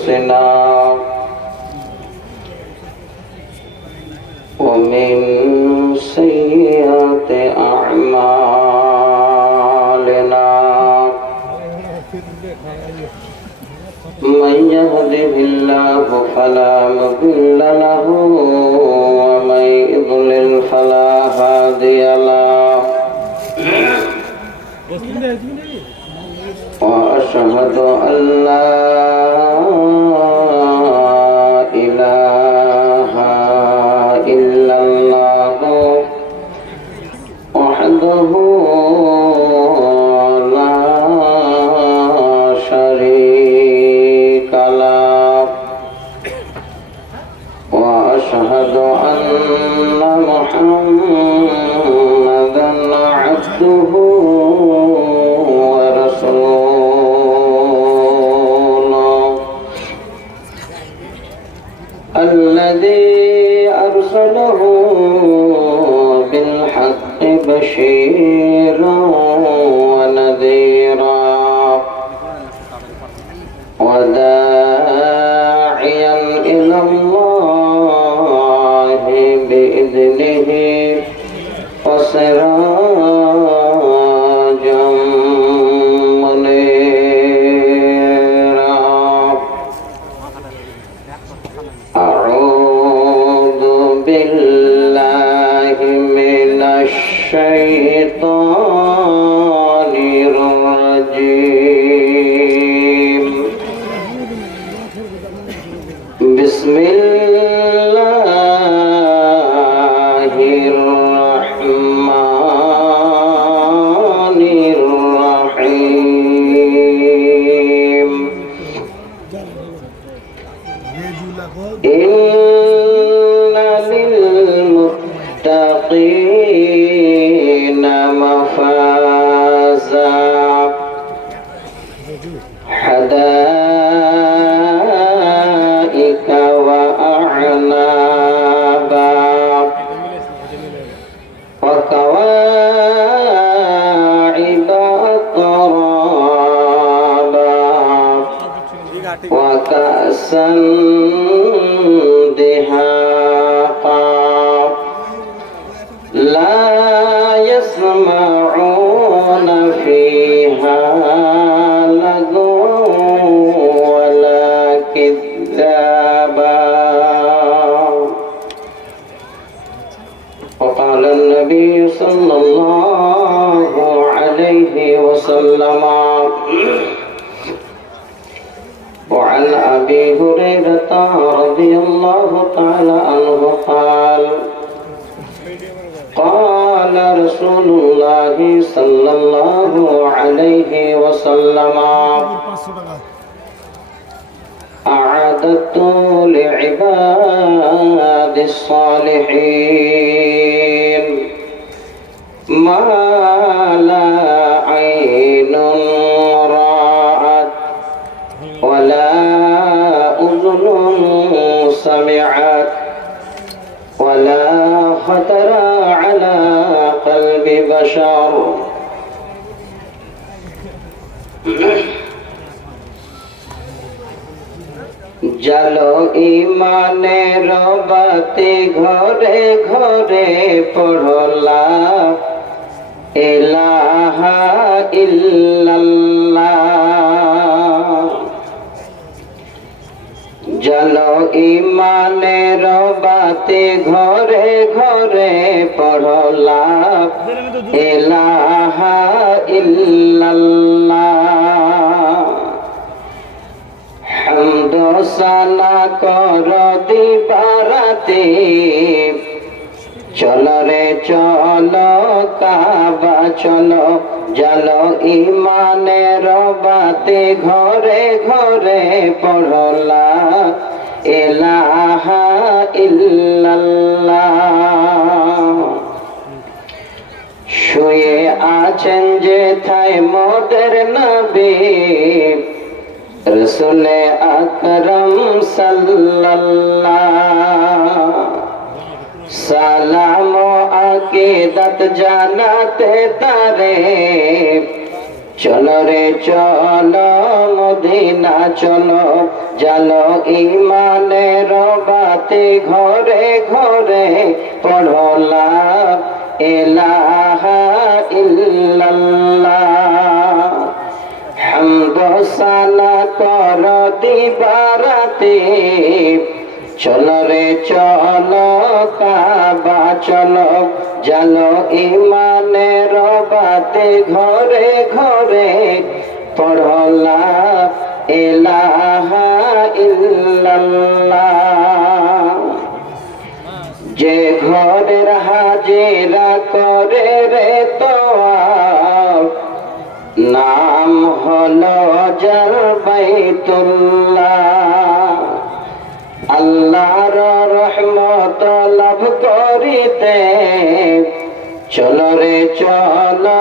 أنفسنا ومن سيئات أعمالنا من يهده الله فلا مضل له ومن يضلل فلا هادي له وأشهد أن لا إله إلا الله وحده لا شريك له وأشهد أن محمدا عبده الذي أرسله بالحق بشيرا ونذيرا وداعيا إلى الله بإذنه وسراجا الشيطان الرجيم بسم الله الرحمن الرحيم إن للمتقين مفازا حدائق وأعنابا وكواعب أترابا وكأسا دهاقا لا يسمعون فيها لغوا ولا كذابا وقال النبي صلى الله عليه وسلم وعن أبي هريرة رضي الله تعالى عنه قال قال رسول الله صلى الله عليه وسلم أعددت لعباد الصالحين ما لا عين رأت ولا أذن سمعت ولا خطر على قلب بشر জালো ইমানের বাতি ঘরে ঘরে পড়লা ইলাহা ইল্লাল্লাহ জালো ইমানের বাতি ঘরে ঘরে পড়লা ইলাহা ইল্লাল্লাহ হামদ সানা কর দিবারাতে চলো রে চলো কাবা চলো জালো ইমানের বাতি ঘরে ঘরে পড়লা ইলাহা ইল্লাল্লাহ শুয়ে আছেন যেথায় মোদের নবী রসুলে আকরম সাল্লাল্লাহ সালাম আকিদত জানাতে তারে চলো রে চলো মদিনা চলো, জালো ইমানের বাতি ঘরে ঘরে, পড়ো লা ইলাহা ইল্লাল্লাহ। হামদ সানা কর দিবারাতে, চলো রে চলো কাবা চলো, জালো ইমানের বাতি ঘরে ঘরে, পড়ো লা ইলাহা ইল্লাল্লাহ। যে ঘরের হাজিরা করে রে তোয়াব, নাম হলো যার বাইতুল্লাহ। আল্লাহর রহমত লাভ করিতে, চলো রে চলো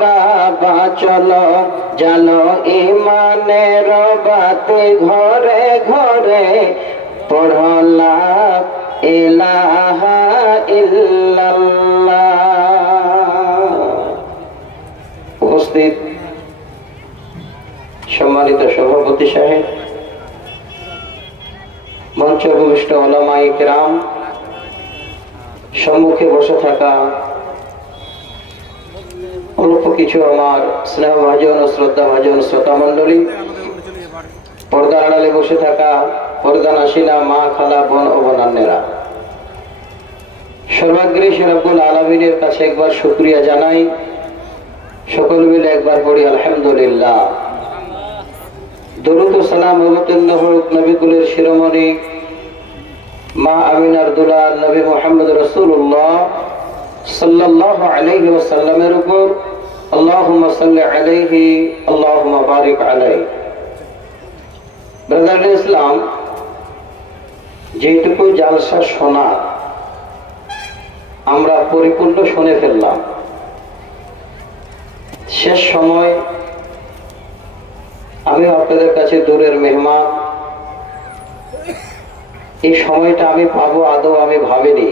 কাবা চলো, জানো ইমানের বাতি ঘরে ঘরে, পড়ো লা ইলাহা ইল্লাল্লাহ। উপস্থিত সম্মানিত সভাপতি সাহেব, মঞ্চ ভূমিষ্ঠ ওলামায়ে কেরাম, সম্মুখে বসে থাকা অল্প কিছু আমার স্নেহ ভাজন ও শ্রদ্ধা ভাজন শ্রোতা মন্ডলী, পর্দার আড়ালে বসে থাকা পর্দা নাসিনা মা, খালা, বোন ও বোনান্নেরা, সর্বাগ্রে রব্বুল আলামিনের কাছে একবার শুকরিয়া জানাই। সকল মিলে একবার পড়ি আলহামদুলিল্লাহ। দরুদ ও সালাম অবতীর্ণ হোক নবীকুলের শিরোমণি মা আমিনার দুলাল নবী মুহাম্মদ রাসূলুল্লাহ সাল্লাল্লাহু আলাইহি ওয়াসাল্লামের উপর। আল্লাহুম্মা সাল্লি আলাইহি, আল্লাহুম্মা বারিক আলাইহি। ব্রাদার ইসলাম, যেটুকু জালসা শোনা আমরা পরিপূর্ণ শুনে ফেললাম। শেষ সময় আমি আপনাদের কাছে দূরের মেহমান, এই সময়টা আমি পাবো আদৌ আমি ভাবিনি।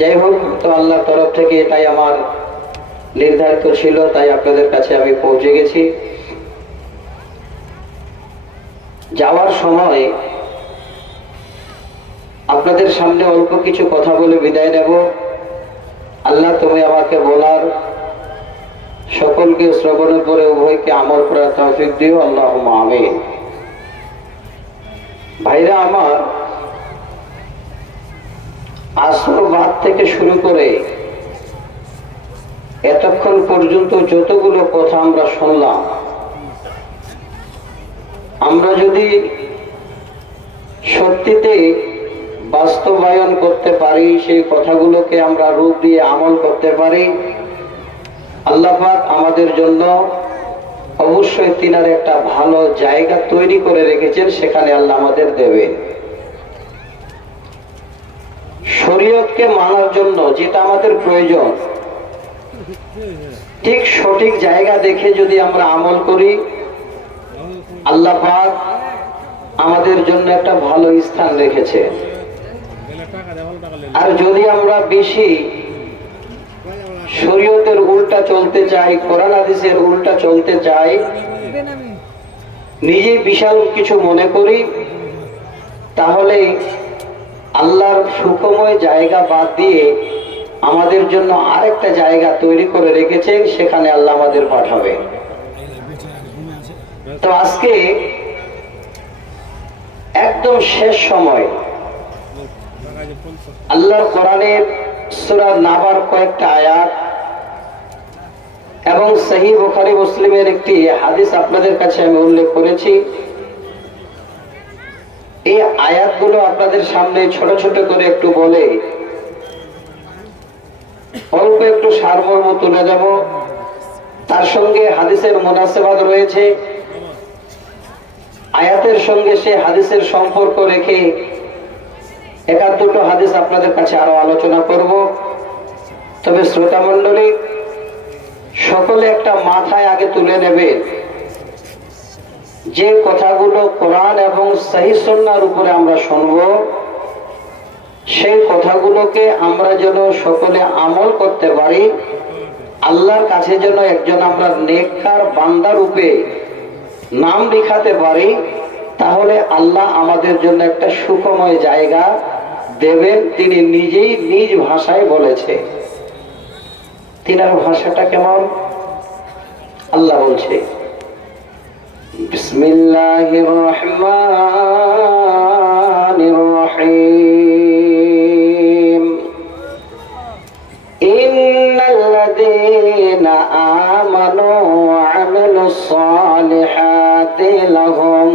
যাই হোক, তো আল্লাহর তরফ থেকে এটাই আমার নির্ধারিত ছিল, তাই আপনাদের কাছে আমি পৌঁছে গেছি। যাওয়ার সময় আপনাদের সামনে অল্প কিছু কথা বলে বিদায় নেব। আল্লাহ তুমি আমাকে বলার, সকলকে শ্রবণের পরে উভয়কে আমল করার তৌফিক দিও, আল্লাহুম্মা আমিন। ভাইরা আমার, আসর বাদ থেকে শুরু করে এতক্ষণ পর্যন্ত যতগুলো কথা আমরা শুনলাম, আমরা যদি সত্যিতে বাস্তবায়ন করতে পারি, সেই কথাগুলোকে আমরা রূপ দিয়ে আমল করতে পারি, আল্লাহ পাক আমাদের জন্য অবশ্যই তিনার একটা ভালো জায়গা তৈরি করে রেখেছেন, সেখানে আল্লাহ আমাদের দেবে। শরীয়তকে মানার জন্য যেটা আমাদের প্রয়োজন, ঠিক সঠিক জায়গা দেখে যদি আমরা আমল করি, আল্লাহ পাক আমাদের জন্য একটা ভালো স্থান রেখেছে। আর যদি আমরা বেশি শরীয়তের উল্টা চলতে চাই, কোরআন হাদিসের উল্টা চলতে চাই, নিজে বিশাল কিছু মনে করি, তাহলে আল্লাহর সুখময় জায়গা বাদ দিয়ে আমাদের জন্য আরেকটা জায়গা তৈরি করে রেখেছেন, সেখানে আল্লাহ আমাদের পাঠাবে। তো আজকে একদম শেষ সময় আল্লাহর কোরআনের সূরা নাবার কয়েকটা আয়াত এবং সহিহ বুখারী মুসলিমের একটি হাদিস আপনাদের কাছে আমি উল্লেখ করেছি। এই আয়াতগুলো আপনাদের সামনে ছোট ছোট করে একটু বলে অল্প একটু সারমর্ম তুলে দেব। তার সঙ্গে হাদিসের মুনাসেবাত রয়েছে, আয়াতের সঙ্গে সে হাদিসের সম্পর্ক রেখে একাধ দুটো হাদিস আপনাদের কাছে আরো আলোচনা করব। তবে শ্রোতা মণ্ডলী, সকলে একটা মাথায় আগে তুলে নেবে, যে কথাগুলো কোরআন এবং সহিহ সুন্নাহর উপরে আমরা শুনব, সেই কথাগুলোকে আমরা যেন সকলে আমল করতে পারি, আল্লাহর কাছে যেন একজন আমরা নেককার বান্দা রূপে নাম লিখাতে পারি, তাহলে আল্লাহ আমাদের জন্য একটা সুখময় জায়গা দেবেন। তিনি নিজেই নিজ ভাষায় বলেছে। তিনার ভাষাটা কেমন আল্লাহ বলছে, বিসমিল্লাহির রহমানির রহিম, ইন্নাল্লাযীনা আমানু ওয়া আমিলুস সালিহাতি লাহুম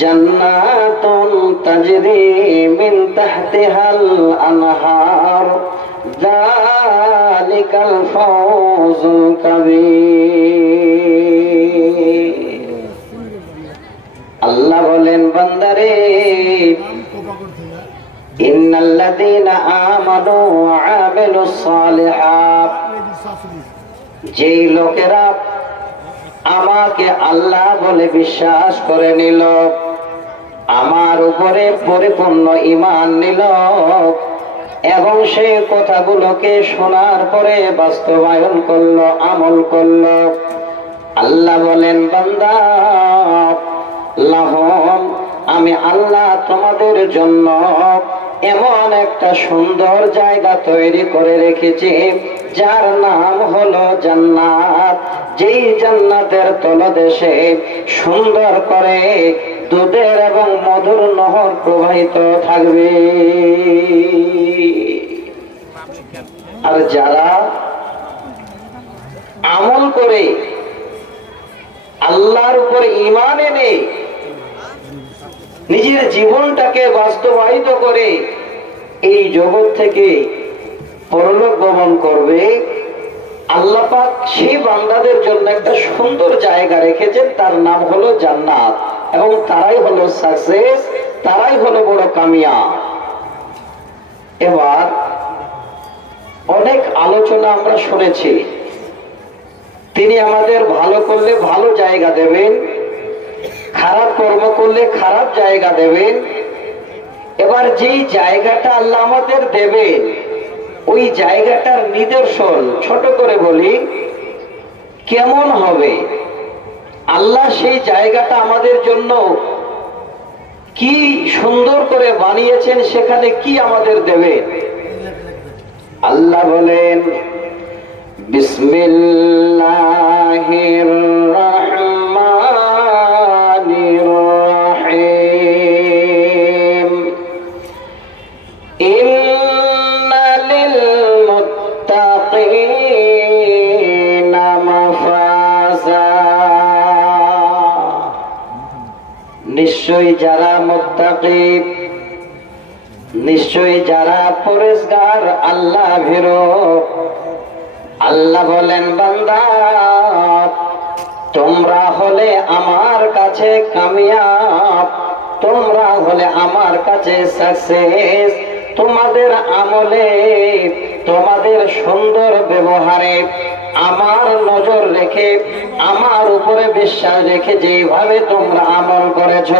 জান্নাতুন তাজরি মিন তাহতিহাল আনহার যালিকাল ফাওজুল কাবীর। আল্লাহ বলেন, বান্দারে, ইন্নাল্লাযীনা আমানু ওয়া আমিলুস সালিহাত, যেই লোকেরা আমাকে আল্লাহ বলে বিশ্বাস করে নিল, আমার উপরে পরিপূর্ণ ঈমান নিল এবং সেই কথাগুলোকে শোনার পরে বাস্তবায়ন করলো, আমল করলো, আল্লাহ বলেন, বান্দা, লাহুম, আমি আল্লাহ তোমাদের জন্য এমন একটা সুন্দর জায়গা তৈরি করে রেখেছি, যার নাম হলো জান্নাত। যেই জান্নাতের তলদেশে সুন্দর করে দুধের এবং মধুর নহর প্রবাহিত থাকবে। আর যারা আমল করে আল্লাহর উপর ঈমান এনে নিজের জীবনটাকে বাস্তবায়িত করে এই জগৎ থেকে পরলোক গমন করবে, আল্লাহ পাক সেই বান্দাদের জন্য একটা সুন্দর জায়গা রেখেছেন, তার নাম হলো জান্নাত। এবং তারাই হলো সাকসেস, তারাই হলো বড় কামিয়াব। এবার অনেক আলোচনা আমরা শুনেছি, তিনি আমাদের ভালো করলে ভালো জায়গা দেবেন, খারাপ কর্ম করলে খারাপ জায়গা দেবেন। এবার যেই জায়গাটা আল্লাহ আমাদের দেবেন, ওই জায়গাটার নিদর্শন ছোট করে বলি, কেমন হবে? আল্লাহ সেই জায়গাটা আমাদের জন্য কি সুন্দর করে বানিয়েছেন, সেখানে কি আমাদের দেবেন? আল্লাহ বলেন, বিসমিল্লাহির রহমানির রহিম, ইন্না লিল মুত্তাকিনা মাফাজা, নিশ্চয়ই যারা মুত্তাকি, নিশ্চয়ই যারা পরেজগার, আল্লাহ ভীরু, আল্লাহ বলেন, বান্দা, তোমরা হলে আমার কাছে কামিয়াব, তোমরা হলে আমার কাছে সাকসেস। তোমাদের আমলে, তোমাদের সুন্দর ব্যবহারে আমার নজর রেখে, আমার উপরে বিশ্বাস রেখে যেভাবে তোমরা আমল করেছ,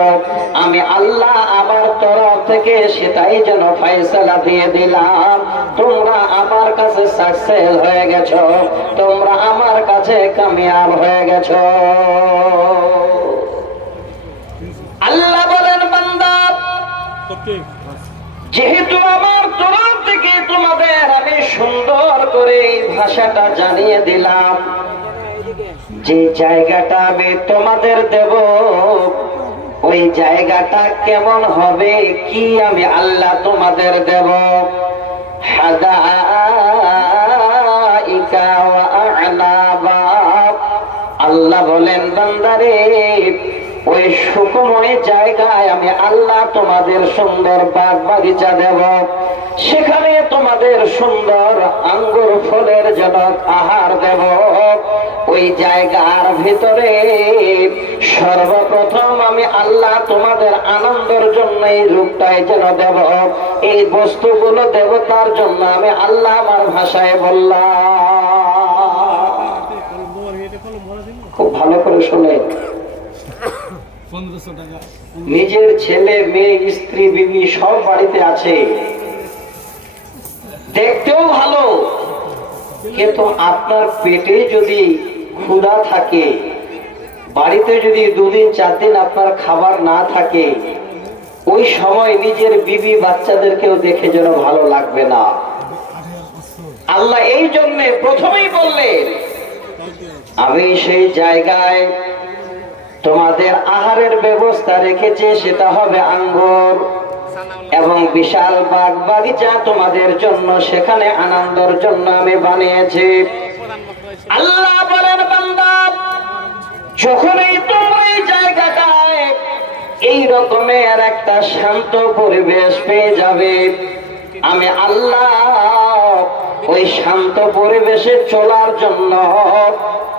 আমি আল্লাহ আমার তরফ থেকে সেটাই যেন ফয়সালা দিয়ে দিলাম। তোমরা আমার কাছে সাকসেস হয়ে গেছ, তোমরা আমার কাছে কামিয়াব হয়ে গেছ। আল্লাহ বলেন, বান্দা, যেহেতু আমার তরফ থেকে তোমাদের আমি সুন্দর করে ভাষাটা জানিয়ে দিলাম, যে জায়গাটা আমি তোমাদের দেব, ওই জায়গাটা কেমন হবে, কি আমি আল্লাহ তোমাদের দেব, হাদাইকা ওয়া আ'নাবা। আল্লাহ বলেন, বান্দারে, ওই সুখময় জায়গায় আমি আল্লাহ তোমাদের সুন্দর বাগ বাগিচা দেব, সেখানে তোমাদের সুন্দর আঙ্গুর ফলের জনক আহার দেব। ওই জায়গার ভিতরে সর্বপ্রথম আমি আল্লাহ তোমাদের আনন্দের জন্য এই রূপটাই যেন দেব, এই বস্তুগুলো দেব, তার জন্য আমি আল্লাহ আমার ভাষায় বললাম। খুব ভালো করে শুনে, নিজের ছেলে মেয়ে স্ত্রী বিবি সব বাড়িতে আছে, দেখতেও ভালো, কিন্তু আপনার পেটে যদি ক্ষুধা থাকে, বাড়িতে যদি 2 দিন 4 দিন আপনার খাবার না থাকে, ওই সময় নিজের বিবি বাচ্চাদেরকেও দেখে যেন ভালো লাগবে না। আল্লাহ এই জন্য প্রথমেই বললেন, আমি সেই জায়গায় তোমাদের আহারের ব্যবস্থা রেখেছি, সেটা হবে আঙ্গুর এবং বিশাল বাগ বাগিচা তোমাদের জন্য, সেখানে আনন্দের জন্য আমি বানিয়েছি। আল্লাহ বলেন, বান্দা যখনই তোমরা এই জায়গাটায় এই রকমের একটা শান্ত পরিবেশ পেয়ে যাবে, আমি আল্লাহ ওই শান্ত পরিবেশে চলার জন্য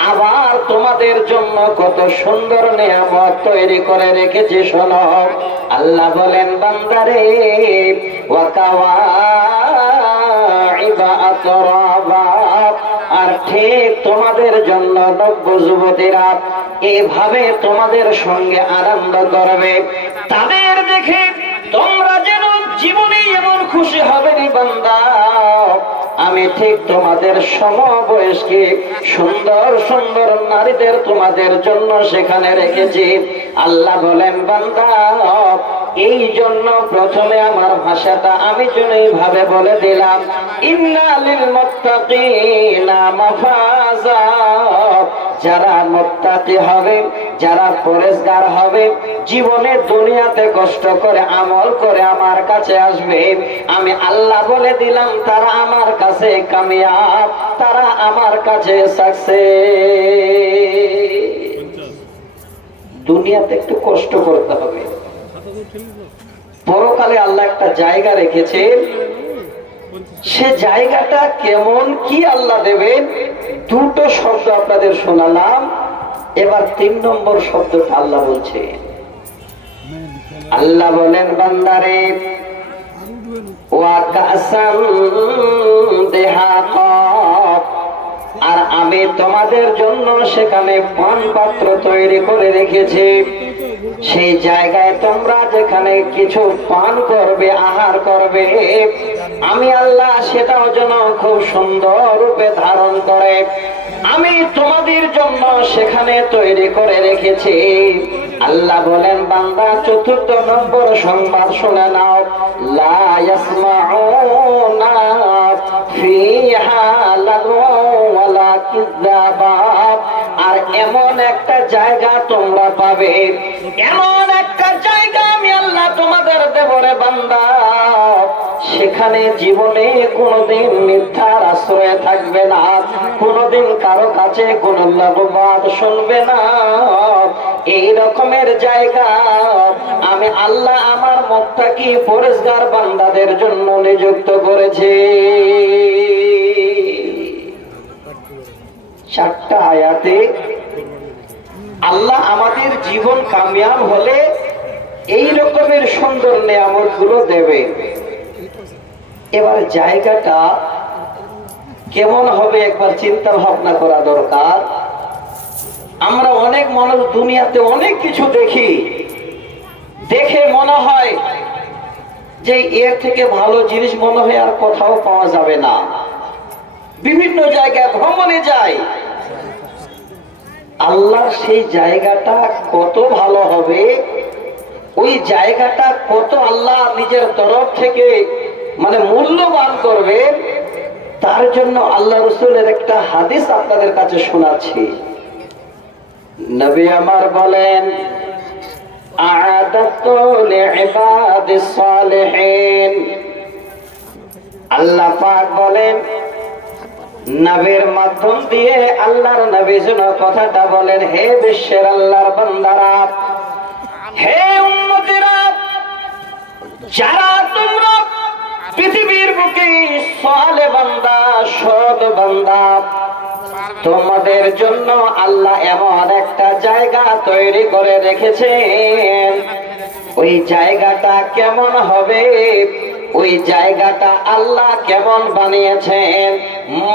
আবার তোমাদের জন্য কত সুন্দর নিয়ামত তৈরি করে রেখেছি। শোনো, আল্লাহ বলেন, বান্দারে ওয়াকাওয়াইবা আতরাবা, আর ঠিক তোমাদের জন্য নব্য যুবতীরা এভাবে তোমাদের সঙ্গে আনন্দ করবে। তাদের দেখে তোমরা যেন জীবনে এমন খুশি হবে রে বান্দা, আমি ঠিক তোমাদের সমবয়স্কে সুন্দর সুন্দর নারীদের তোমাদের জন্য সেখানে রেখেছি। আল্লাহ বলেন, বান্দা এই জন্য প্রথমে আমার ভাষাটা আমি যেন এইভাবে বলে দিলাম, ইন্না লিল মুত্তাকিনা মাফাজা, যারা মুত্তাকি হবে, যারা পরেজগার হবে, জীবনে দুনিয়াতে কষ্ট করে আমল করে আমার কাছে আসবে, আমি আল্লাহ বলে দিলাম তারা আমার কাছে কামিয়াব, তারা আমার কাছে সাকসেস। দুনিয়াতে একটু কষ্ট করতে হবে, পরকালে আল্লাহ একটা জায়গা রেখেছে, সে জায়গাটা কেমন কি আল্লাহ দেবেন। 2টো শব্দ আপনাদের শোনালাম, এবার 3 নম্বর শব্দটা আল্লাহ বলছে। আল্লাহ বলেন, বান্দারে ওয়া কাসান দেহাকা, আর আমি তোমাদের জন্য সেখানে পান পাত্র তৈরি করে রেখেছি। সেই জায়গায় তোমরা যেখানে কিছু পান করবে, আহার করবে, আমি আল্লাহ সেটাও যেন খুব সুন্দর রূপে ধারণ করে আমি তোমাদের জন্য সেখানে তৈরি করে রেখেছি। আল্লাহ বলেন, বান্দা 4 নম্বর সংবাদ শুনে নাও, লা ইয়াসমাউনা ফিহা লাগওয়া ওয়ালা কিযাবা, আর এমন একটা জায়গা তোমরা পাবে, এমন একটা জায়গা আমি আল্লাহ তোমাদের দেব রে বান্দা, সেখানে জীবনে কোনোদিন মিথ্যার আশ্রয়ে থাকবে না, কোনোদিন কারো কাছে কোনো লাভবাদ শুনবে না। এই রকমের জায়গা আমি আল্লাহ আমার মুত্তাকি পরেজগার বান্দাদের জন্য নিযুক্ত করেছি। 4টা আয়াতে আল্লাহ আমাদের জীবন কামিয়াব হলে এই রকমের সুন্দর নিয়ামত গুলো দেবে। এবার জায়গাটা কেমন হবে একবার চিন্তা ভাবনা করা দরকার। আমরা অনেক মানুষ দুনিয়াতে অনেক কিছু দেখি, দেখে মনে হয় যে এর থেকে ভালো জিনিস মনে হয় আর কোথাও পাওয়া যাবে না। বিভিন্ন জায়গায় ভ্রমণে যায়, আল্লাহর সেই জায়গাটা কত ভালো হবে, ওই জায়গাটা কত আল্লাহ নিজের তরফ থেকে মূল্যবান করবে, তার জন্য আল্লাহ রাসূলের একটা হাদিস আপনাদের কাছে শোনাচ্ছি। নবী আমার বলেন, আ'আদাতু লিইবাদিস সালিহিন, আল্লাহ পাক বলেন, নবীর মাধ্যম দিয়ে আল্লাহর নবী যেন কথাটা বলেন, হে বিশ্বের আল্লাহর বান্দারা, হে উম্মতেরা, যারা তোমরা পৃথিবীর বুকে সালেহ বান্দা, সৎ বান্দা, তোমাদের জন্য আল্লাহ এমন একটা জায়গা তৈরি করে রেখেছেন। ওই জায়গাটা কেমন হবে, ওই জায়গাটা আল্লাহ কেমন বানিয়েছেন,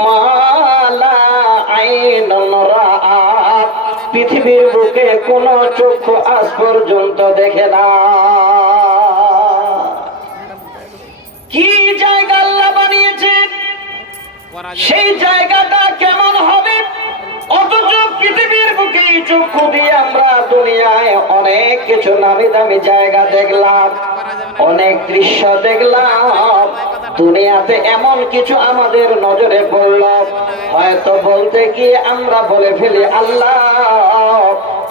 মালা আইনুন রাআত, পৃথিবীর বুকে কোন চক্ষু আজ পর্যন্ত দেখে না। কি জায়গা আল্লাহ বানিয়েছেন, সেই জায়গাটা কেমন হবে। অথচ পৃথিবীর বুকে চক্ষু দিয়ে আমরা দুনিয়ায় অনেক কিছু নামি দামি জায়গা দেখলাম, অনেক দৃশ্য দেখলাম। দুনিয়াতে এমন কিছু আমাদের নজরে পড়ল, হয়তো বলতে গিয়ে আমরা বলে ফেলি, আল্লাহ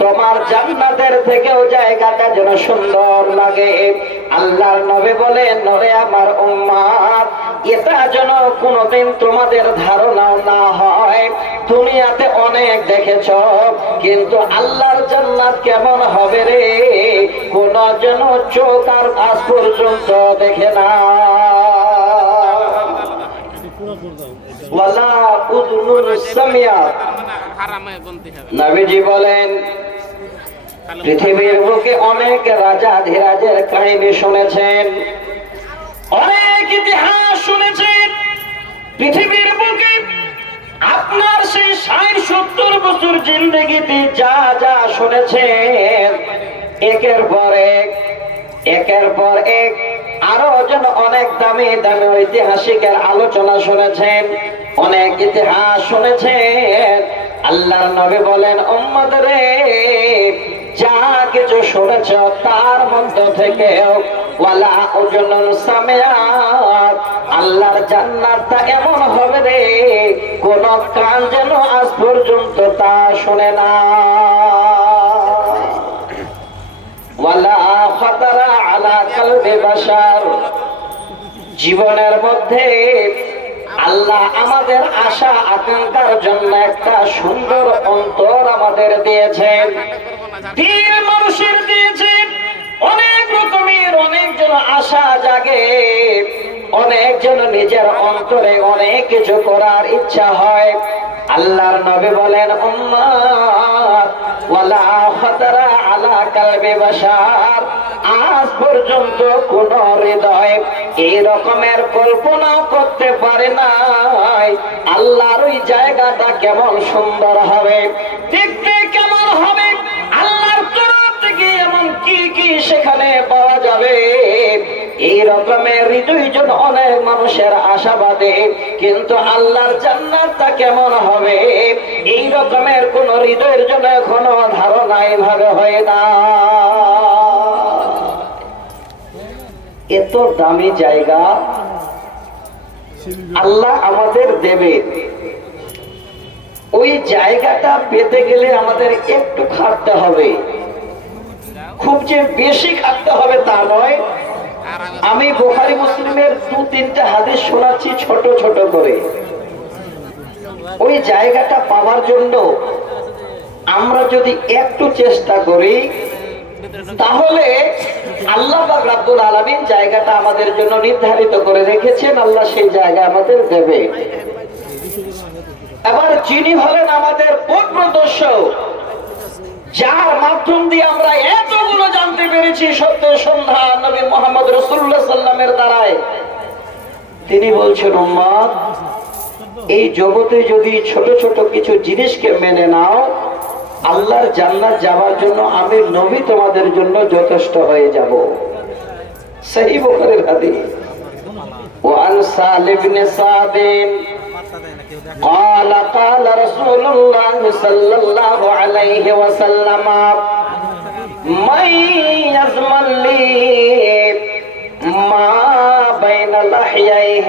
তোমার জান্নাতের থেকেও জায়গাটা যেন সুন্দর লাগে। আল্লাহর নবী বলেন, নরে আমার উম্মত, এটা যেন কোনোদিন তোমাদের ধারণাও না হয়। দুনিয়াতে অনেক দেখেছ, কিন্তু আল্লাহর জান্নাত কেমন হবে রে, কোন যেন চোখ আর আজ পর্যন্ত দেখে না। ওয়ালা উযুনুন সামিয়াত। নবীজি বলেন, পৃথিবীর বুকে অনেক রাজা ধীরাজের কাহিনী শুনেছেন, অনেক ইতিহাস শুনেছেন। পৃথিবীর বুকে আপনার সেই ৬০-৭০ বছর জিন্দেগিতে যা যা শুনেছেন, একের পর এক আরো যেন অনেক দামি দামি ঐতিহাসিকের আলোচনা শুনেছেন, অনেক ইতিহাস শুনেছেন। আল্লাহর নবী বলেন, উম্মত রে, যা কিছু শুনেছ তার মধ্য থেকে ওয়ালা উযুনুন সামিয়াত, আল্লাহর জান্নাতটা এমন হবে রে, কোন কান যেন আজ পর্যন্ত তা শুনে না। ওয়ালা খাতারা আলা কলবি বাশার। জীবনের মধ্যে আল্লাহ আমাদের আশা আকাঙ্ক্ষার জন্য একটা সুন্দর অন্তর আমাদের দিয়েছেন, দিন মানুষের দিয়েছেন। অনেক রকমের অনেকজন আশা জাগে, অনেকজন নিজের অন্তরে অনেক কিছু করার ইচ্ছা হয়। আল্লাহর নবী বলেন, উম্মত ওয়ালা খাতারা আলা কলবি বাশার, আজ পর্যন্ত কোন হৃদয় এই রকমের কল্পনাও করতে পারে নাই আল্লাহর ওই জায়গাটা কেমন সুন্দর হবে, দেখতে কেমন হবে, আল্লাহর তরফ থেকে এমন কি কি সেখানে পাওয়া যাবে। এই রকমের হৃদয়জন অনেক মানুষের আশাবাদী, কিন্তু আল্লাহর জান্নাতটা কেমন হবে এই রকমের কোন হৃদয়ের জন্য কোনো ধারণা এইভাবে হয় না। এত দামি জায়গা আল্লাহ আমাদের দেবে, ওই জায়গাটা পেতে গেলে আমাদের একটু খাটতে হবে, খুব যে বেশি খাটতে হবে তা নয়। আমি বুখারী মুসলিমের ২-৩টা হাদিস শোনাচ্ছি ছোট ছোট করে। ওই জায়গাটা পাওয়ার জন্য আমরা যদি একটু চেষ্টা করি, তাহলে আল্লাহ পাক রব্বুল আলামিন জায়গাটা আমাদের জন্য নির্ধারিত করে রেখেছেন, আল্লাহ সেই জায়গা আমাদের দেবে। এবার যিনি হলেন আমাদের পথ প্রদর্শক, যার মাধ্যম দিয়ে আমরা এতগুলো জানতে পেরেছি সত্যের সন্ধান নবী মুহাম্মদ রাসূলুল্লাহ সাল্লামের দ্বারায়, তিনি বলছেন, উম্মত এই জগতে যদি ছোট ছোট কিছু জিনিসকে মেনে নাও, আল্লাহর জান্নাত যাওয়ার জন্য আমি নবী তোমাদের জন্য যথেষ্ট হয়ে যাব। সহিহ বুখারীর হাদিস। ওয়ান সালিম ইবনে সাদ قال قال رسول الله صلى الله عليه وسلم من يضمن لي ما بين لحييه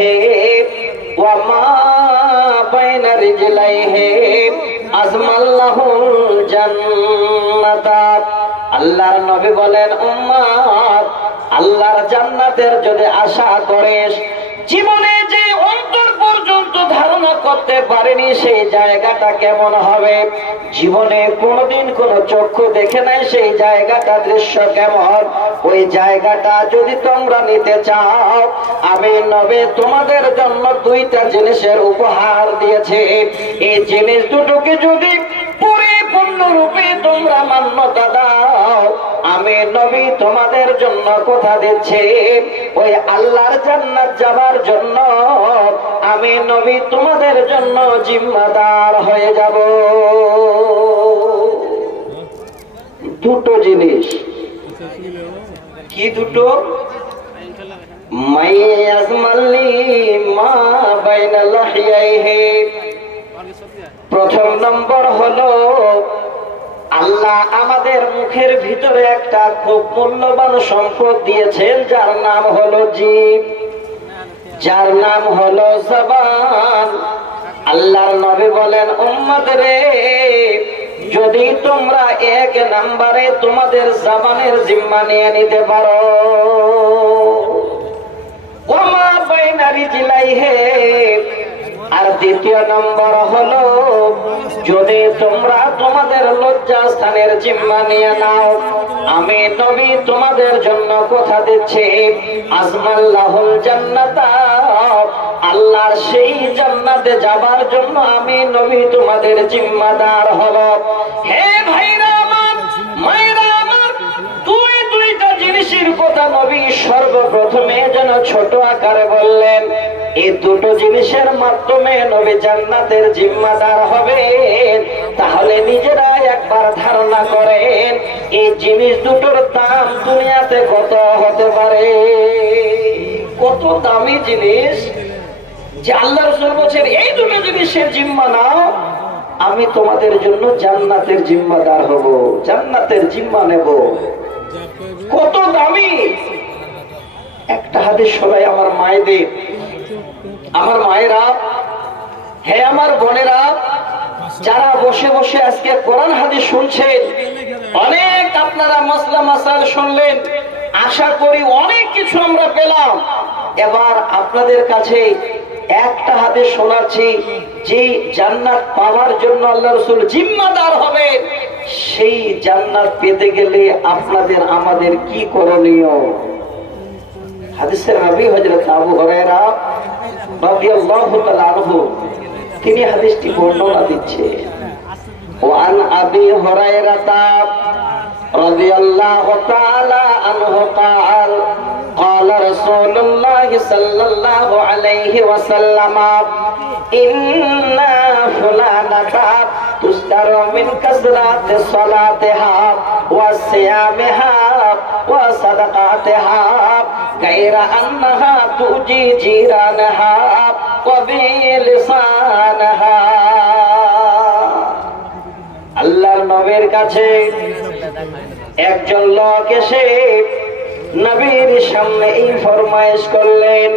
وما بين رجليه أضمن له الجنة। আল্লাহর নবী বলেন, উম্মত আল্লাহর জান্নাতের যদি আশা করিস, জীবনে যে অন্তর পর্যন্ত ধারণা করতে পারেনি সেই জায়গাটা কেমন হবে, জীবনে কোনোদিন কোনো চক্ষু দেখে নাই সেই জায়গাটা দৃশ্য কেমন, ওই জায়গাটা যদি তোমরা নিতে চাও, আমি নবী তোমাদের জন্য 2টা জিনিসের উপহার দিয়েছে। এই জিনিস দুটোকে যদি পরিপূর্ণরূপে তোমরা মান্যতা দাও, আমি নবী তোমাদের জন্য কথা দিচ্ছি, ওই আল্লাহর জান্নাত যাবার জন্য আমি নবী তোমাদের জন্য জিম্মাদার হয়ে যাব। দুটো জিনিস। কি দুটো? প্রথম নম্বর হলো আল্লাহ আমাদের মুখের ভিতরে একটা খুব মূল্যবান সম্পদ দিয়েছেন, যার নাম হলো জিভ, যার নাম হলো জবান। আল্লাহর নবী বলেন, উম্মত রে, যদি তোমরা এক নম্বরে তোমাদের জবানের জিম্মা নিয়ে নিতে পারো, ওমা বাইনা রিজলাইহি, আর দ্বিতীয় নম্বর হলো যদি তোমরা তোমাদের লজ্জাস্থানের জিম্মা নিয়ে নাও, আমি নবী তোমাদের জন্য কথা দিচ্ছি, আজমাল্লাহুল জান্নাতা, আল্লাহর সেই জান্নাতে যাবার জন্য আমি নবী তোমাদের জিম্মাদার হব। হে ভাইরা আমার, মায়েরা আমার, দুইটা জিনিসের কথা নবী সর্বপ্রথমে যেন ছোট আকারে বললেন। এই দুটো জিনিসের মাধ্যমে নবী জান্নাতের জিম্মাদার হবেন। তাহলে নিজেরা একবার ধারণা করেন এই জিনিস দুটোর দাম দুনিয়াতে কত হতে পারে, কত দামি জিনিস, যে আল্লাহ রাসূল বলেন এই দুটো জিনিসের জিম্মা নাও, আমি তোমাদের জন্য জান্নাতের জিম্মাদার হব, জান্নাতের জিম্মা নেব। কত দামি একটা হাদিস। সবাই আমার মায়েদের, আমার মায়েরা, হে আমার বোনেরা, যারা বসে বসে আজকে কোরআন হাদিস শুনছেন, অনেক আপনারা মাসলা মাসাইল শুনলেন, আশা করি অনেক কিছু আমরা পেলাম। এবার আপনাদের কাছে একটা হাদিস শোনাচ্ছি, যে জান্নাত পাওয়ার জন্য আল্লাহ রাসূল জিম্মাদার হবে, সেই জান্নাত পেতে গেলে আপনাদের আমাদের কি করণীয়। হাদিসের রাবী হযরত আবু হুরায়রা রাদিয়াল্লাহু তাআলা আনহু, তিনি হাদিসটি বর্ণনা দিচ্ছেন। ওয়ান আবি হুরায়রা রাদিয়াল্লাহু তাআলা আনহু قال قال رسول الله صلى الله عليه وسلم إن فلانة تستر من كثرة صلاتها وصيامها وصدقاتها غير أنها تؤذي جيرانها وبلسانها। আল্লাহর নবীর কাছে একজন লোক এসে নবীর সামনে এই ফরমায়েশ করলেন,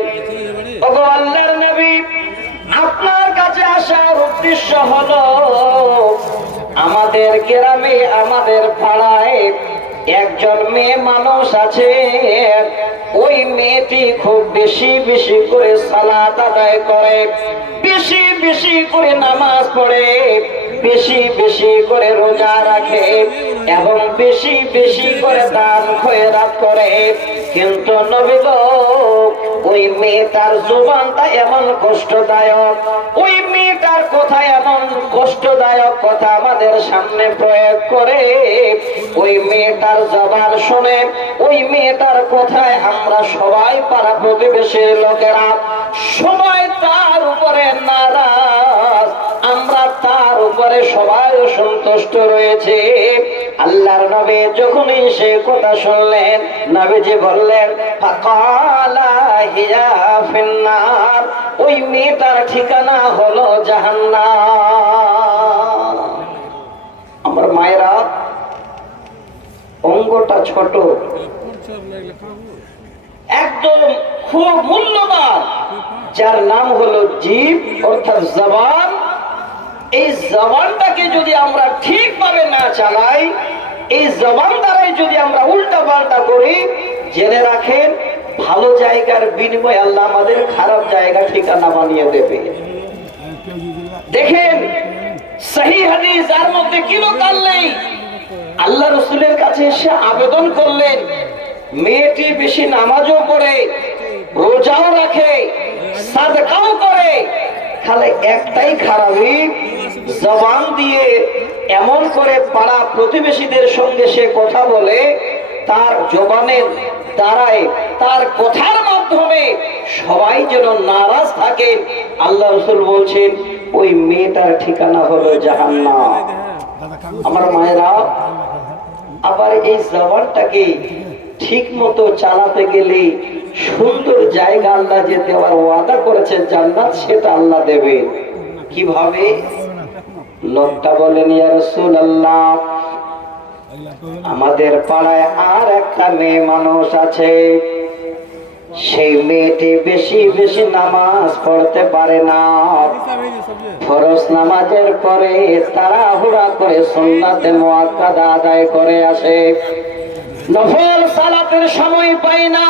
ওগো আল্লাহর নবী, আপনার কাছে আসার উদ্দেশ্য হলো আমাদের গ্রামে, আমাদের পাড়ায় একজন মেয়ে মানুষ আছে, ওই মেয়েটি খুব বেশি বেশি করে সালাত আদায় করে, বেশি বেশি করে নামাজ পড়ে, বেশি বেশি করে রোজা রাখে এবং বেশি বেশি করে দান খয়রাত করে। কিন্তু নবী গো, ওই মেয়েটার জবানটা এমন কষ্টদায়ক, ওই মেয়েটার কথা এমন কষ্টদায়ক কথা আমাদের সামনে প্রয়োগ করে, ওই মেয়েটার জবান শুনে, ওই মেয়েটার কথায় আমরা সবাই পাড়া প্রতিবেশীর লোকেরা সবাই তার উপরে নারাজ, আমরা তার উপরে সবাই অসন্তুষ্ট রয়েছে। আল্লাহর নবী যখনই সে কথা শুনলেন, নবীজি বললেন, ফাকালা হিয়া ফিন্নার, ওই মেয়েটার ঠিকানা হলো জাহান্নাম। আমার মায়েরা, অঙ্গটা ছোট, একদম খুব মূল্যবান, যার নাম হলো জিভ অর্থাৎ জবান। এই জবানটাকে যদি আমরা ঠিকভাবে না চালাই, এই জবান দ্বারাই যদি আমরা উল্টা পাল্টা করি, জেনে রাখেন ভালো জায়গার বিনিময়ে আল্লাহ আমাদের খারাপ জায়গা ঠিকানা বানিয়ে দেবে। দেখেন সহিহ হাদিস, যার মধ্যে কি লোকাল নেই, আল্লাহ রাসূলের কাছে এসে আবেদন করলেন, মেয়েটি বেশি নামাজও পড়ে, রোজাও রাখে, সাদকাও করে, খালি একটাই খারাপই, জবান দিয়ে এমন করে পাড়া প্রতিবেশীদের সঙ্গে সে কথা বলে, তার জবানের দ্বারায়, তার কথার মাধ্যমে সবাই যেন নারাজ থাকে। আল্লাহ রাসূল বলছেন ওই মেয়েটার ঠিকানা হলো জাহান্নাম। আমার মায়েরা, আবার এই জবানটাকে ঠিক মতো চালাতে গেলে সুন্দর জায়গা আল্লাহ যে দেওয়ার ওয়াদা করেছেন জান্নাত, সেটা আল্লাহ দেবে। কিভাবে? লোকটা বলেন, ইয়া রাসূলুল্লাহ, আমাদের পাড়ায় আর একটা মেয়ে মানুষ আছে, সেই মেয়েটি বেশি বেশি নামাজ পড়তে পারে না। ফরজ নামাজের পরে তাড়াহুড়া করে সুন্নাতে মুআক্কাদা আদায় করে আসে, নফল সালাতের সময় পায় না।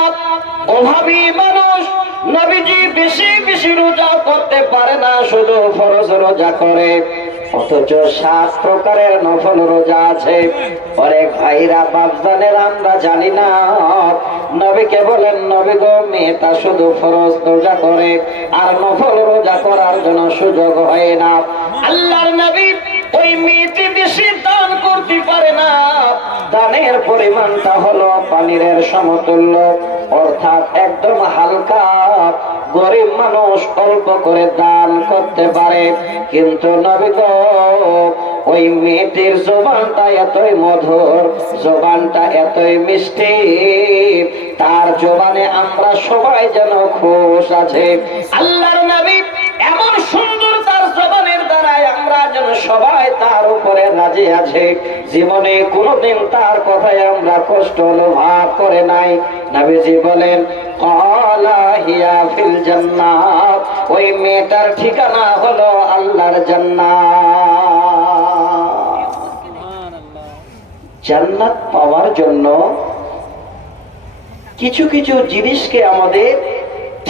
অভাবী মানুষ, নবীজি বেশি বেশি রোজা করতে পারে না, শুধু ফরজ রোজা করে। অথচ 7 প্রকারের নফল রোজা আছে। অনেক ভাইরা বাপজানের আমরা জানি না। নবীকে বলেন, নবী গো, মেয়েটা শুধু ফরজ রোজা করে আর নফল রোজা করার জন্য সুযোগ হয় না। আল্লাহর নবী ওই মেয়েটি বেশি দান করতে পারে না, দানের পরিমাণটা হলো পানির সমতুল্য, অর্থাৎ একদম হালকা। গরিব মানুষ অল্প করে দান করতে পারে, কিন্তু নবী গো, ওই মেয়েটির জবানটা এতই মধুর, জবানটা এতই মিষ্টি, তার জবানে আমরা সবাই যেন খুশ আছে। আল্লাহর নবী এমন সুন্দর তার জবানের দ্বারাই আমরা যেন সবাই তার উপরে রাজি আছে। জীবনে কোনোদিন তার কথায় আমরা কষ্ট অনুভব করে নাই। নবীজি বলেন, ক্বালা হিয়া ফিল জান্নাত, ওই মেয়েটার ঠিকানা হলো আল্লাহর জান্নাত। জান্নাত পাওয়ার জন্য কিছু কিছু জিনিসকে আমাদের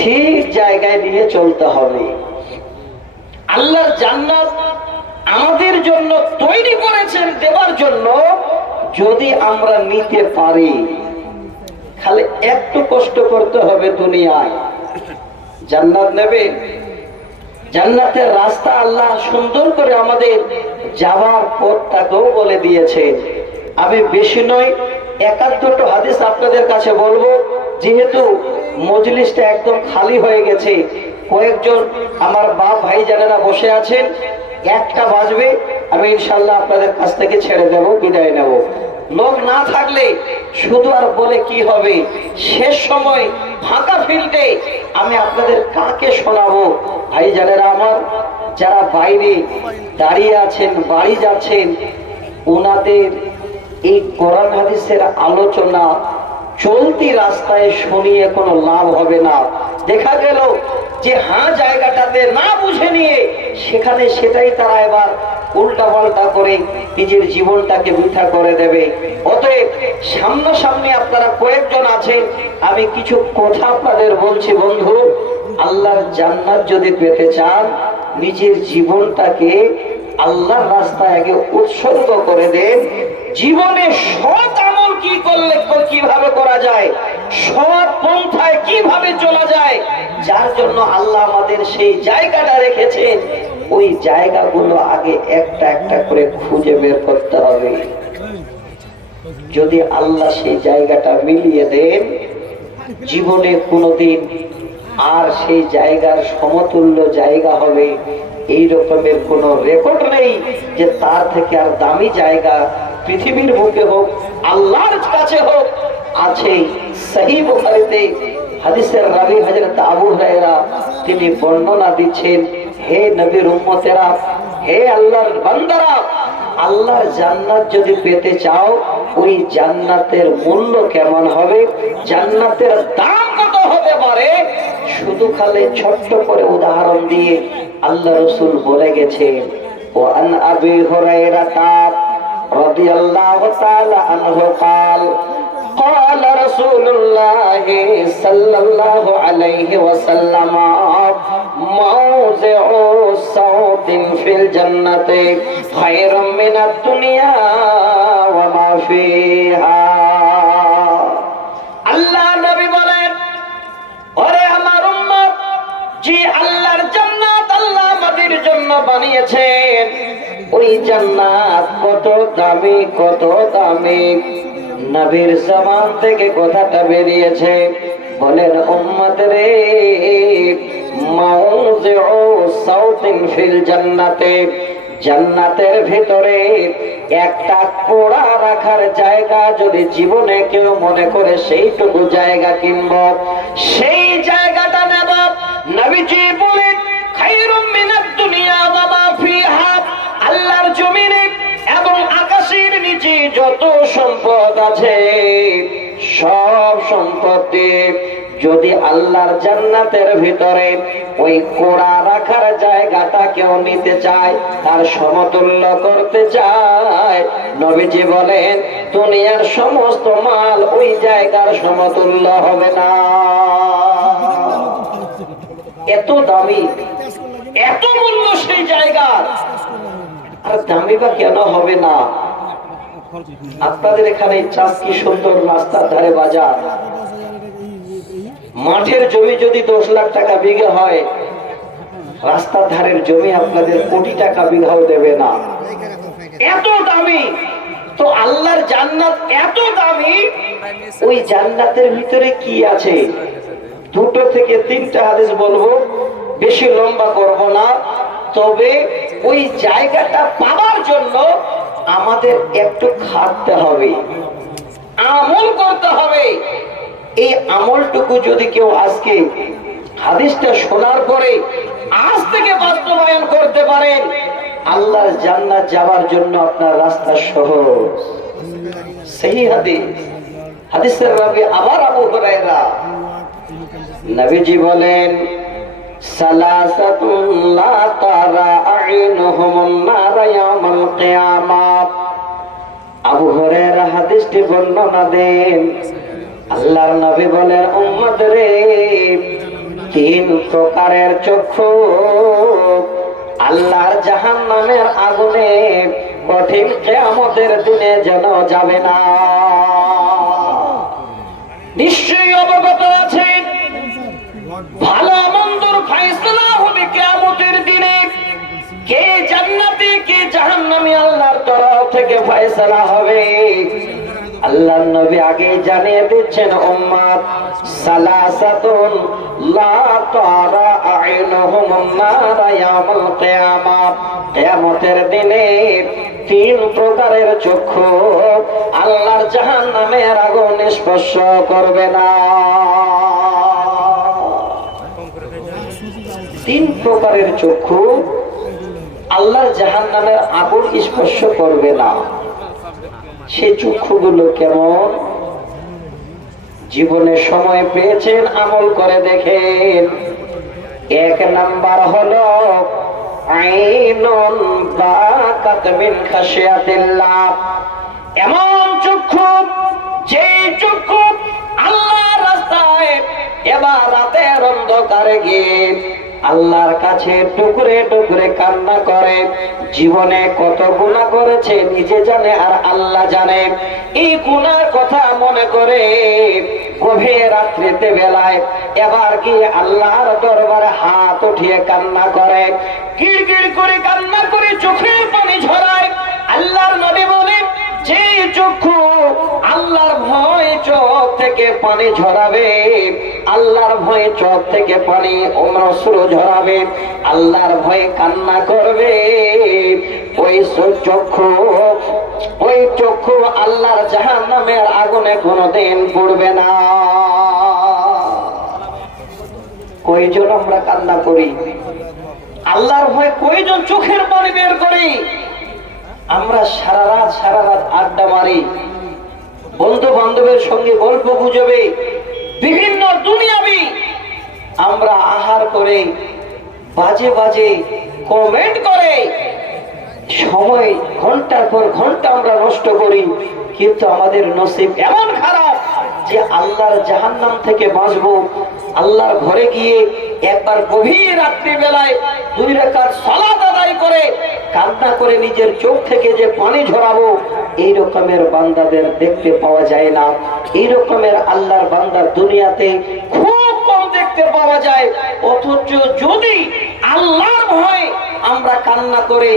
ঠিক জায়গায় নিয়ে চলতে হবে। আল্লাহর জান্নাত আমাদের জন্য তৈরি করেছেন দেওয়ার জন্য, যদি আমরা নিতে পারি। খালি একটু কষ্ট করতে হবে দুনিয়ায়। জান্নাত নেবে, জান্নাতের রাস্তা আল্লাহ সুন্দর করে আমাদের যাওয়ার পথটাকেও বলে দিয়েছে। আমি বেশি নয়, 1-2টো হাদিস আপনাদের কাছে বলবো, যেহেতু মজলিসটা একদম খালি হয়ে গেছে। কয়েকজন আমার বাপ ভাই জানেরা বসে আছেন, 1টা বাজবে, আমি ইনশাল্লাহ আপনাদের কাছ থেকে ছেড়ে দেব, বিদায় নেব। লোক না থাকলে শুধু আর বলে কি হবে, শেষ সময় ফাঁকা ফিল্ডে আমি আপনাদের কাকে শোনাবো? ভাই জানেরা আমার, যারা বাইরে দাঁড়িয়ে আছেন, বাড়ি যাচ্ছেন, ওনাদের এই কোরআন হাদিসের আলোচনা চলতি রাস্তায় শুনিয়ে কোনো লাভ হবে না। দেখা গেল যে জায়গাটাতে না বুঝে নিয়ে সেখানে সেটাই তারা এবার উল্টা পাল্টা করে নিজের জীবনটাকে বৃথা করে দেবে। অতএব সামনাসামনি আপনারা কয়েকজন আছেন, আমি কিছু কথা আপনাদের বলছি। বন্ধু, আল্লাহর জান্নাত যদি পেতে চান, নিজের জীবনটাকে আল্লাহর রাস্তায় আগে উৎসর্গ করে দেন। জীবনে সৎ আমল কি করলে কিভাবে করা যায়, সৎ পন্থায় কিভাবে চলা যায়, যার জন্য আল্লাহ আমাদের সেই জায়গাটা রেখেছেন, ওই জায়গাগুলো আগে একটা একটা করে খুঁজে বের করতে হবে। যদি আল্লাহ সেই জায়গাটা মিলিয়ে দেন, জীবনে কোনোদিন আর সেই জায়গার সমতুল্য জায়গা হবে এই রকমের কোনো রেকর্ড নেই যে তার থেকে আর দামি জায়গা পৃথিবীর বুকে হোক, আল্লাহর কাছে হোক, আছে। সহিহ বুখারীতে হাদিসের রাবী হযরত আবু হুরায়রা তিনি বর্ণনা দিচ্ছেন, হে নবীর উম্মতেরা, হে আল্লাহর বান্দারা, আল্লাহর জান্নাত যদি পেতে চাও, ওই জান্নাতের মূল্য কেমন হবে, জান্নাতের দাম কত হতে পারে, শুধু খালি ছোট্ট করে উদাহরণ দিয়ে আল্লাহ রাসূল বলে গেছেন। ওয়ান আবি হুরায়রা রাদিয়াল্লাহু তাআলা আনহু قال قال رسول الله صلى الله عليه وسلم موضع صوت في الجنة خير من الدنيا وما فيها। আল্লাহ নবী বলেন, ওরে আমার উম্মত, যে আল্লাহর জান্নাত আল্লাহ আমাদের জন্য বানিয়েছেন, ওই জান্নাত কত দামি, কত দামি। নবীর জবান থেকে কথাটা বেরিয়েছে, বলেন উম্মত রে, মাউযিউ সাউতিন ফিল জান্নাতে, জান্নাতের ভিতরে একটা কোড়া রাখার জায়গা যদি জীবনে কেউ মনে করে সেইটুকু জায়গা কিনব, সেই জায়গাটা নেব, নবীজি বলেন খায়রুম মিনাদ দুনিয়া ওয়া মা ফিহা, আল্লাহর জমিনে এবং আকাশের নিচে যত সম্পদ আছে সব সম্পত্তি যদি আল্লাহর জান্নাতের ভিতরে ওই কোড়া রাখার জায়গাটা কেউ নিতে চায়, তার সমতুল্য করতে চায়, নবীজি বলেন দুনিয়ার সমস্ত মাল ওই জায়গার সমতুল্য হবে না। এত দামি, এত মূল্য সেই জায়গার, আর দামি বা কেন হবে না? আপনাদের এখানে চাষ কি সুন্দর, রাস্তার ধারে বাজার, মাঠের জমি যদি 10 লাখ টাকা বিঘা হয়, রাস্তার ধারের জমি আপনাদের কোটি টাকা বিঘাও দেবে না, এত দামি। তো আল্লাহর জান্নাত এত দামি, ওই জান্নাতের ভিতরে কি আছে? 2 থেকে 3টা হাদিস বলবো, বেশি লম্বা করব না। তবে ওই জায়গাটা পাওয়ার জন্য আমাদের একটু খাটতে হবে, আমল করতে হবে। এই আমলটুকু যদি কেউ আজকে হাদিসটা শোনার পরে আজ থেকে বাস্তবায়ন করতে পারেন, আল্লাহর জান্নাত যাওয়ার জন্য আপনার রাস্তা সহজ। সেই হাদিস, হাদিসের রাবি আবার আবু হুরায়রা, নবীজি বলেন সালাসাতুন লা তারা আইনুহুমুন নার ইয়াউমাল কিয়ামাত। আবু হুরায়রা হাদিসটি বর্ণনা দেন, আল্লাহর নবী বলেন উম্মত রে, 3 প্রকারের চক্ষু আল্লাহর জাহান্নামের আগুনে কঠিন কিয়ামতের দিনে যেন যাবে না। নিশ্চয়ই অবগত আছেন ভালো মন্দর ফয়সালা হবে কিয়ামতের দিনে, কে জান্নাতি কে জাহান্নামী আল্লাহর তরফ থেকে ফয়সালা হবে। আল্লাহর নবী আগে জানিয়ে দিচ্ছেন উম্মত, সালাসাতুন লা তারা আইনুহুমুন নার ইয়াউমাল কিয়ামাত, কিয়ামতের দিনে 3 প্রকারের চক্ষু আল্লাহর জাহান্নামের আগুন স্পর্শ করবে না। 3 প্রকারের চক্ষু আল্লাহর জাহান্নামের আগুন স্পর্শ করবে না। সেই চক্ষুগুলো কেমন? জীবনে সময় পেয়েছেন, আমল করে দেখেন। 1 নাম্বার হলো আইনুন বাকাত মিন খাশিয়াতিল্লাহ, এমন চক্ষু যে চক্ষু আল্লাহর রাস্তায় এবার রাতের অন্ধকারে গিয়ে আল্লাহর কাছে টুকরে টুকরে কান্না করে। জীবনে কত গুনাহ করেছে নিজে জানে আর আল্লাহ জানে। এই গুনার কথা মনে করে গভীর রাত্রিতে বেলায় এবার গিয়ে আল্লাহর দরবারে হাত উঠিয়ে কান্না করে, গিড়গিড় করে কান্না করে চোখের পানি ঝরায়। আল্লাহর নবী বলেন যে চক্ষু আল্লাহর ভয় চোখ থেকে পানি ঝরাবে, আল্লাহর ভয়ে চোখ থেকে পানি অশ্রু ঝরাবে, আল্লাহর ভয়ে কান্না করবে, ওই চক্ষু আল্লাহর জাহান্নামের আগুনে কোনোদিন পড়বে না। কয়জন আমরা কান্না করি? আল্লাহর ভয়ে কয়জন চোখের পানি বের করি? আমরা সারা রাত আড্ডা মারি, বন্ধু বান্ধবের সঙ্গে গল্প গুজবে, বিভিন্ন দুনিয়াবি আমরা আহার করে, বাজে বাজে কমেন্ট করে সময় ঘন্টার পর ঘন্টা আমরা নষ্ট করি। কিন্তু আমাদের নসিব এমন খারাপ যে আল্লাহর জাহান্নাম থেকে বাঁচবো, আল্লাহর ঘরে গিয়ে একবার গভীর রাত্রি বেলায় 2 রাকাত সালাত আদায় করে কান্না করে নিজের চোখ থেকে যে পানি ঝরাবো, এই রকমের বান্দাদের দেখতে পাওয়া যায় না। এই রকমের আল্লাহর বান্দা দুনিয়াতে খুব কম দেখতে পাওয়া যায়। অথচ যদি আল্লাহর ভয়ে আমরা কান্না করে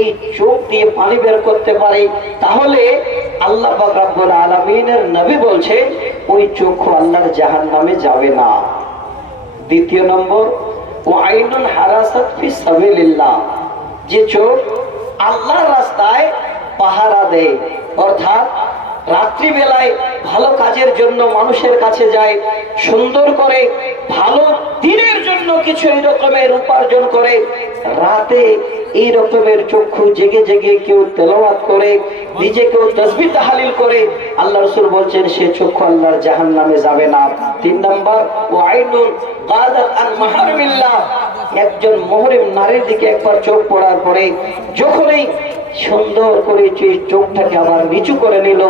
এই চোখ দিয়ে পানি বের করতে পারি, তাহলে আল্লাহ পাক রব্বুল আলামিনের নবী বলছে ওই চক্ষু আল্লাহর জাহান্নামে যাবে না। 2 নম্বর, ওয়াইনুন হারাসাত ফি সাবিলিল্লাহ, যে চোখ আল্লাহর রাস্তায় পাহারা দেয়, অর্থাৎ রাত্রিবেলায় ভালো কাজের জন্য মানুষের কাছে যায়, সুন্দর করে ভালো দিনের জন্য কিছু এই রকমের উপার্জন করে, রাতে এই রকমের চক্ষু জেগে জেগে কেউ তেলাওয়াত করে, নিজে কেউ তাসবিহ তাহলিল করে, আল্লাহ রাসূল বলছেন সে চক্ষু আল্লাহর জাহান্নামে যাবে না। 3 নাম্বার, ওয়া আইনুন গাদাত আন মাহারিমিল্লাহ, একজন মুহরিম নারীর দিকে একবার চোখ পড়ার পরে যখনই সুন্দর করে চোখটাকে আবার নিচু করে নিল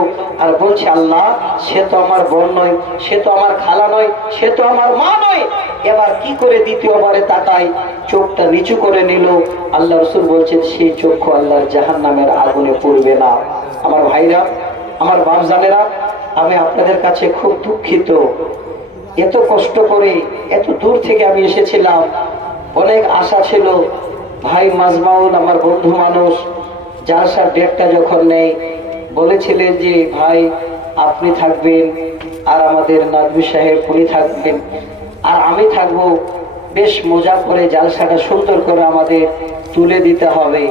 আর বলছে আল্লাহ সে তো আমার বোন নয়, সে তো আমার খালা নয়, সে তো আমার মা নয়, এবার কি করে দ্বিতীয়বারে তাকায়, চোখটা নিচু করে নিল, আল্লাহ রাসূল বলছেন সেই চক্ষু আল্লাহর জাহান্নামের আগুনে পড়বে না। আমার ভাইরা, আমার বাপজানেরা, আমি আপনাদের কাছে খুব দুঃখিত, এত কষ্ট করে এত দূর থেকে আমি এসেছিলাম, অনেক আশা ছিল। ভাই মাজমাউল আমার বন্ধু মানুষ, জালসার ডেটটা যখন নেই বলেছিলেন যে ভাই আপনি থাকবেন আর আমাদের নাজমী সাহেব উনি থাকবেন আর আমি থাকবো, বেশ মজা করে জালসাটা সুন্দর করে আমাদের তুলে দিতে হবে।